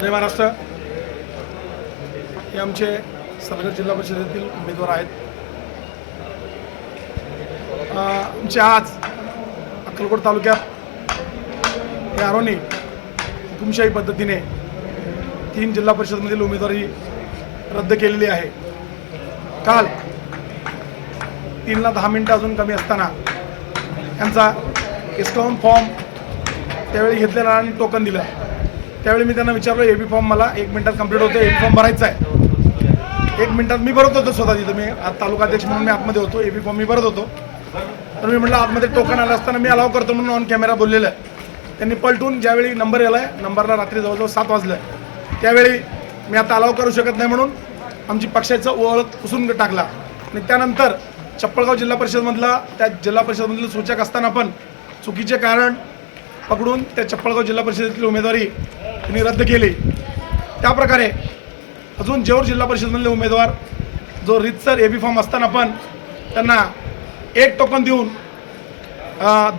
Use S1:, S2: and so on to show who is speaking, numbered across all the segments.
S1: जय महाराष्ट्र. हे आमचे सलगर जिल्हा परिषदेतील उमेदवार आहेत. आमचे आज अक्कलकोट तालुक्यात हे आरोनी हुकुमशाही पद्धतीने तीन जिल्हा परिषदमधील उमेदवारी रद्द केलेली आहे. काल तीनला दहा मिनटं अजून कमी असताना यांचा डिस्काउंट फॉर्म त्यावेळी घेतलेला आणि टोकन दिलं. त्यावेळी मी त्यांना विचारलं ए बी फॉर्म मला एक मिनिटात कंप्लीट होतो ए बी फॉर्म भरायचा आहे. एक मिनिटात मी भरत होतो स्वतः तिथं. मी तालुका अध्यक्ष म्हणून मी आतमध्ये होतो ए बी फॉर्म मी भरत होतो. तर मी म्हटलं आतमध्ये टोकन आलं असताना मी अलाव करतो म्हणून ऑन कॅमेरा बोललेलं आहे. त्यांनी पलटून ज्यावेळी नंबर याला आहे नंबरला रात्री जवळजवळ सात वाजलं. त्यावेळी मी आता अलाव करू शकत नाही म्हणून आमची पक्षाचं ओळख पुसून टाकला. आणि त्यानंतर चप्पळगाव जिल्हा परिषदमधला त्या जिल्हा परिषदमधील सूचक असताना पण चुकीचे कारण पकडून त्या चप्पळगाव जिल्हा परिषदेतील उमेदवारी त्यांनी रद्द केली. त्याप्रकारे अजून जेऊर जिल्हा परिषदमधले उमेदवार जो रितसर ए बी फॉर्म असताना पण त्यांना एक टोकन देऊन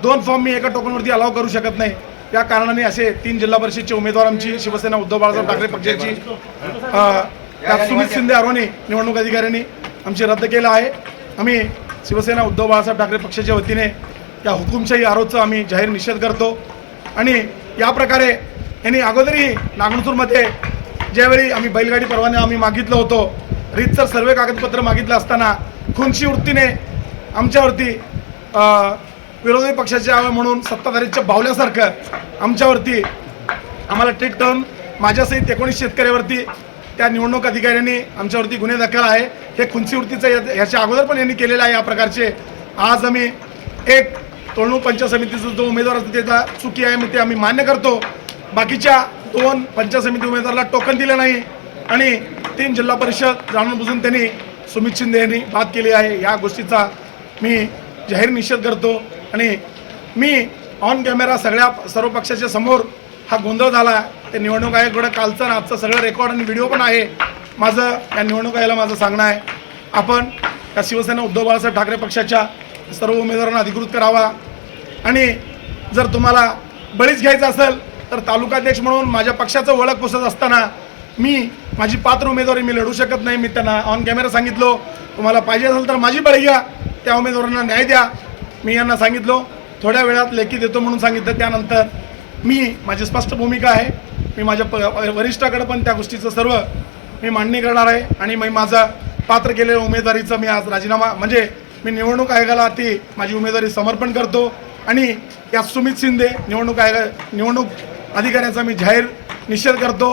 S1: दोन फॉर्म मी एका टोकनवरती अलाव करू शकत नाही. या कारणाने असे तीन जिल्हा परिषदचे उमेदवार आमची शिवसेना उद्धव बाळासाहेब ठाकरे पक्षाची सुमित शिंदे आरोने निवडणूक अधिकाऱ्यांनी आमची रद्द केलं आहे. आम्ही शिवसेना उद्धव बाळासाहेब ठाकरे पक्षाच्या वतीने या हुकुमशाही आरोपचा आम्ही जाहीर निषेध करतो. आणि या प्रकारे यांनी अगोदरही नागणसूरमध्ये ज्यावेळी आम्ही बैलगाडी परवाने आम्ही मागितलं होतो रीतसर सर्वे कागदपत्र मागितलं असताना खुनशी वृत्तीने आमच्यावरती विरोधी पक्षाचे आवे म्हणून सत्ताधारीच्या बावल्यासारखं आमच्यावरती आम्हाला ट्रीट करून माझ्यासहित एकोणीस शेतकऱ्यावरती त्या निवडणूक अधिकाऱ्यांनी आमच्यावरती गुन्हे दाखल आहे. हे खुनशी वृत्तीचं ह्याच्या याच्या अगोदर पण यांनी केलेलं आहे या प्रकारचे. आज आम्ही एक तोडणूक पंचायत समितीचा जो उमेदवार असतो त्याचा चुकी आहे मग ते आम्ही मान्य करतो. बाकीच्या दोन पंचायत समिती उमेदवाराला टोकन दिलं नाही. आणि तीन जिल्हा परिषद जाणून बुजून त्यांनी सुमित शिंदे यांनी बात केली आहे. या गोष्टीचा मी जाहीर निषेध करतो. आणि मी ऑन कॅमेरा सगळ्या सर्व पक्षाच्या समोर हा गोंधळ झाला. ते निवडणूक आयोगाकडं कालचं आणि आजचं सगळं रेकॉर्ड आणि व्हिडिओ पण आहे. माझं या निवडणूक आयोगाला माझं सांगणं आहे. आपण या शिवसेना उद्धव बाळासाहेब ठाकरे पक्षाच्या सर्व उमेदवारांना अधिकृत करावा. आणि जर तुम्हाला बळीच घ्यायचं असेल तर तालुकाध्यक्ष म्हणून माझ्या पक्षाचं ओळख पुसत असताना मी माझी पात्र उमेदवारी मी लढू शकत नाही. मी त्यांना ऑन कॅमेरा सांगितलो. तुम्हाला पाहिजे असेल तर माझी बळी घ्या. त्या उमेदवारांना न्याय द्या. मी यांना सांगितलो. थोड्या वेळात लेखी देतो म्हणून सांगितलं. त्यानंतर मी माझी स्पष्ट भूमिका आहे. मी माझ्या प वरिष्ठाकडे पण त्या गोष्टीचं सर्व मी मांडणी करणार आहे. आणि मी माझा पात्र केलेल्या उमेदवारीचं मी आज राजीनामा म्हणजे मी निवडणूक आयोगाला ती माझी उमेदवारी समर्पण करतो. आणि या सुमित शिंदे निवडणूक आयोग निवडणूक अधिकाऱ्याचा मी जाहीर निषेध करतो.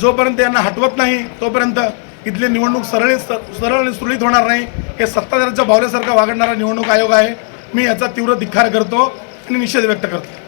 S1: जोपर्यंत यांना हटवत नाही तोपर्यंत इथली निवडणूक सरळ सरळ आणि सुरळीत होणार नाही. हे सत्ताधाऱ्यांच्या भावल्यासारखं वागणारा निवडणूक आयोग आहे. मी याचा तीव्र धिक्कार करतो आणि निषेध व्यक्त करतो.